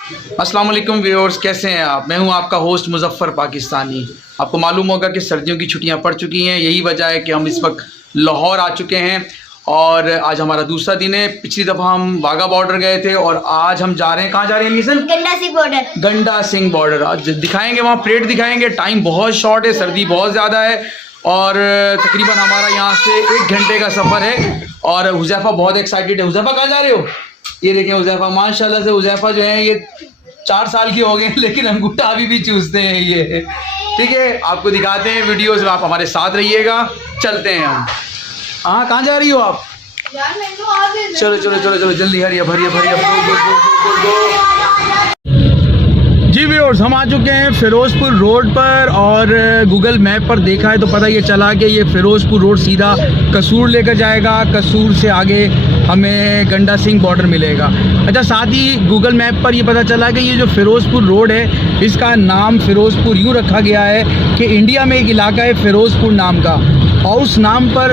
अस्सलाम वालेकुम व्यूअर्स, कैसे हैं आप। मैं हूं आपका होस्ट मुजफ्फर पाकिस्तानी। आपको मालूम होगा कि सर्दियों की छुट्टियां पड़ चुकी हैं, यही वजह है कि हम इस वक्त लाहौर आ चुके हैं और आज हमारा दूसरा दिन है। पिछली दफ़ा हम वाघा बॉर्डर गए थे और आज हम जा रहे हैं, कहाँ जा रहे हैं लीसन? गंडा सिंह बॉर्डर। गंडा सिंह बॉर्डर आज दिखाएंगे, वहाँ परेड दिखाएंगे। टाइम बहुत शॉर्ट है, सर्दी बहुत ज़्यादा है और तकरीबन हमारा यहाँ से 1 घंटे का सफ़र है। और हुज़ैफा बहुत एक्साइटेड है। हुज़ैफा कहाँ जा रहे हो? ये देखें हुज़ैफा, माशाल्लाह से हुज़ैफा जो है ये 4 साल की हो गए लेकिन अंगूठा अभी भी चूसते हैं ये। ठीक है, आपको दिखाते हैं वीडियोस में, आप हमारे साथ रहिएगा। चलते हैं हम। हाँ, कहाँ जा रही हो आप? चलो चलो चलो चलो जल्दी, हरिया भरिया भरिया। जी व्यूअर्स, हम आ चुके हैं फ़िरोज़पुर रोड पर और गूगल मैप पर देखा है तो पता ये चला कि ये फ़िरोज़पुर रोड सीधा कसूर लेकर जाएगा। कसूर से आगे हमें गंडा सिंह बॉर्डर मिलेगा। अच्छा, साथ ही गूगल मैप पर ये पता चला कि ये जो फ़िरोज़पुर रोड है इसका नाम फ़िरोज़पुर यूँ रखा गया है कि इंडिया में एक इलाका है फ़िरोज़पुर नाम का और उस नाम पर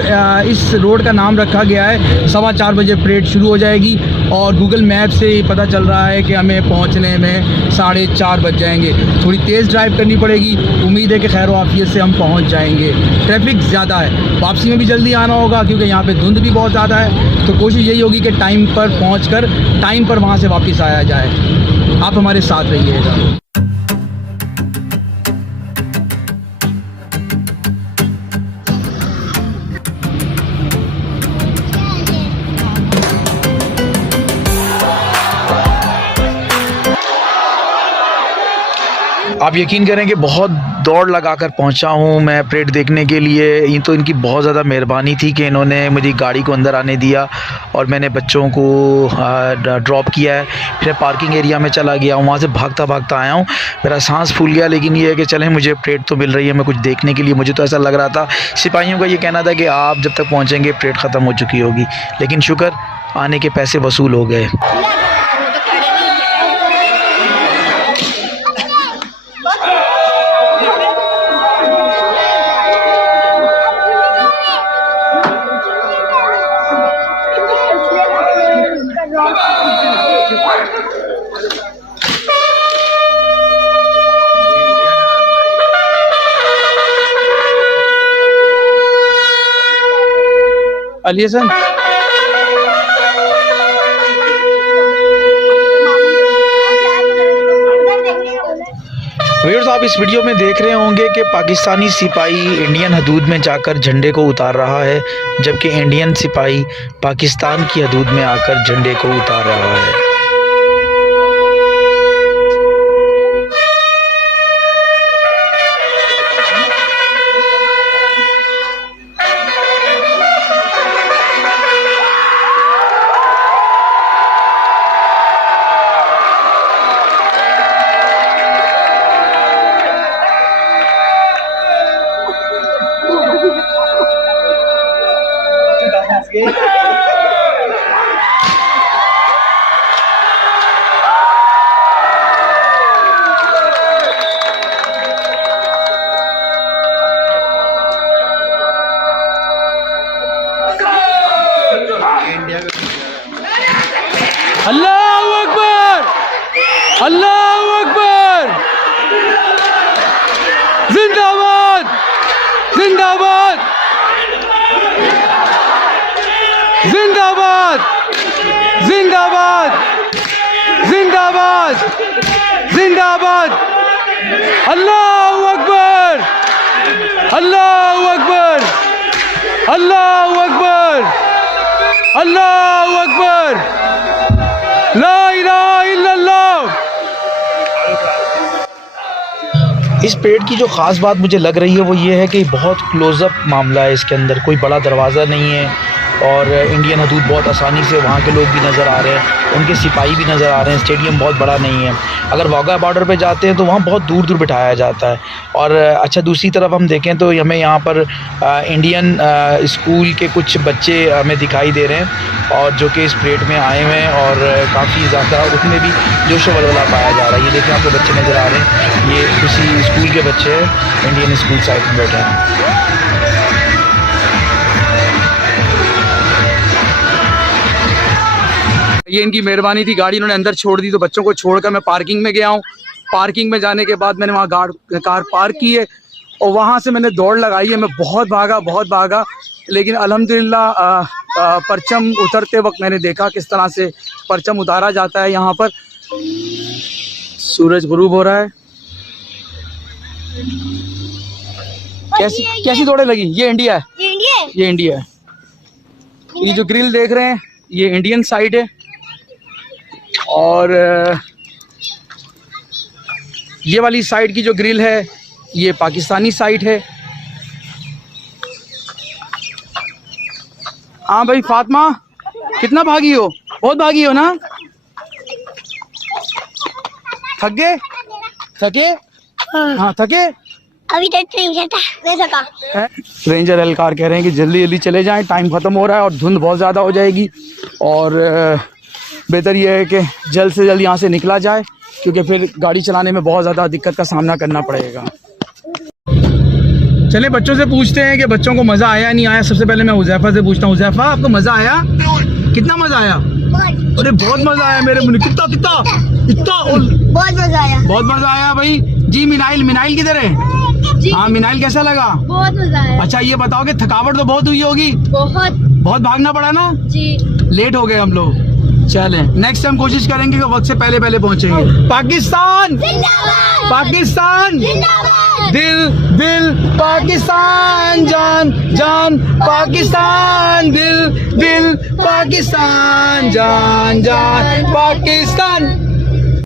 इस रोड का नाम रखा गया है। 4:15 बजे परेड शुरू हो जाएगी और गूगल मैप से ये पता चल रहा है कि हमें पहुंचने में 4:30 बज जाएंगे। थोड़ी तेज़ ड्राइव करनी पड़ेगी, उम्मीद है कि खैर वाफियत से हम पहुंच जाएंगे। ट्रैफिक ज़्यादा है, वापसी में भी जल्दी आना होगा क्योंकि यहाँ पे धुंध भी बहुत ज़्यादा है। तो कोशिश यही होगी कि टाइम पर पहुँच कर टाइम पर वहाँ से वापस आया जाए। आप हमारे साथ रहिएगा। आप यकीन करें कि बहुत दौड़ लगाकर पहुंचा हूं मैं परेड देखने के लिए। ये तो इनकी बहुत ज़्यादा मेहरबानी थी कि इन्होंने मुझे गाड़ी को अंदर आने दिया और मैंने बच्चों को ड्रॉप किया है। फिर पार्किंग एरिया में चला गया, वहाँ से भागता भागता आया हूँ। मेरा सांस फूल गया, लेकिन ये है कि चलें, मुझे परेड तो मिल रही है, मैं कुछ देखने के लिए। मुझे तो ऐसा लग रहा था, सिपाहियों का ये कहना था कि आप जब तक पहुँचेंगे परेड ख़त्म हो चुकी होगी, लेकिन शुक्र आने के पैसे वसूल हो गए। अलीसन व्यूअर्स, आप इस वीडियो में देख रहे होंगे कि पाकिस्तानी सिपाही इंडियन हदूद में जाकर झंडे को उतार रहा है, जबकि इंडियन सिपाही पाकिस्तान की हदूद में आकर झंडे को उतार रहा है। अल्लाहू अकबर, अल्लाहू अकबर, जिंदाबाद, जिंदाबाद, जिंदाबाद, जिंदाबाद, जिंदाबाद, जिंदाबाद। अल्लाहू अकबर, अल्लाहू अकबर, अल्लाहू अकबर, अल्लाहू अकबर, ला इलाहा इल्लल्लाह। इस परेड की जो ख़ास बात मुझे लग रही है वो ये है कि बहुत क्लोज़अप मामला है। इसके अंदर कोई बड़ा दरवाज़ा नहीं है और इंडियन हदूद बहुत आसानी से, वहाँ के लोग भी नज़र आ रहे हैं, उनके सिपाही भी नज़र आ रहे हैं। स्टेडियम बहुत बड़ा नहीं है। अगर वाघा बॉर्डर पे जाते हैं तो वहाँ बहुत दूर दूर बिठाया जाता है। और अच्छा, दूसरी तरफ हम देखें तो हमें यहाँ पर इंडियन स्कूल के कुछ बच्चे हमें दिखाई दे रहे हैं और जो कि इस परेड में आए हुए हैं और काफ़ी ज़्यादा उसमें भी जोश वलवला पाया जा रहा है। ये देखें, आपको बच्चे नज़र आ रहे हैं, ये किसी स्कूल के बच्चे हैं, इंडियन स्कूल साइड में बैठे हैं। ये इनकी मेहरबानी थी, गाड़ी इन्होंने अंदर छोड़ दी तो बच्चों को छोड़कर मैं पार्किंग में गया हूँ। पार्किंग में जाने के बाद मैंने वहाँ कार पार्क की है और वहाँ से मैंने दौड़ लगाई है। मैं बहुत भागा, लेकिन अल्हम्दुलिल्लाह परचम उतरते वक्त मैंने देखा किस तरह से परचम उतारा जाता है। यहाँ पर सूरज गुरूब हो रहा है। कैसी दौड़े लगी? ये इंडिया है, ये इंडिया है। ये जो ग्रिल देख रहे हैं ये इंडियन साइड है और ये वाली साइड की जो ग्रिल है ये पाकिस्तानी साइड है। हाँ भाई फातिमा, कितना भागी हो? बहुत भागी हो ना? थके? हाँ थके? अभी तक नहीं सका। रेंजर एहलकार कह रहे हैं कि जल्दी जल्दी चले जाएं, टाइम ख़त्म हो रहा है और धुंध बहुत ज़्यादा हो जाएगी और बेहतर यह है कि जल्द से जल्द यहाँ से निकला जाए क्योंकि फिर गाड़ी चलाने में बहुत ज़्यादा दिक्कत का सामना करना पड़ेगा। चलिए बच्चों से पूछते हैं कि बच्चों को मज़ा आया नहीं आया। सबसे पहले मैं हुज़ैफा से पूछता हूँ। हुज़ैफा, आपको मज़ा आया? कितना मज़ा आया? अरे बहुत मज़ा आया मेरे मुन्ने। कितना बहुत मज़ा आया भाई जी। मिनाइल किधर है? हाँ मिनाइल, कैसा लगा? बहुत मजा आया। अच्छा ये बताओ कि थकावट तो बहुत हुई होगी? बहुत भागना पड़ा ना जी, लेट हो गए हम लोग। चलें नेक्स्ट टाइम कोशिश करेंगे कि वक्त से पहले पहुंचेंगे। पाकिस्तान पाकिस्तान दिल पाकिस्तान, जान पाकिस्तान, दिल पाकिस्तान, जान पाकिस्तान।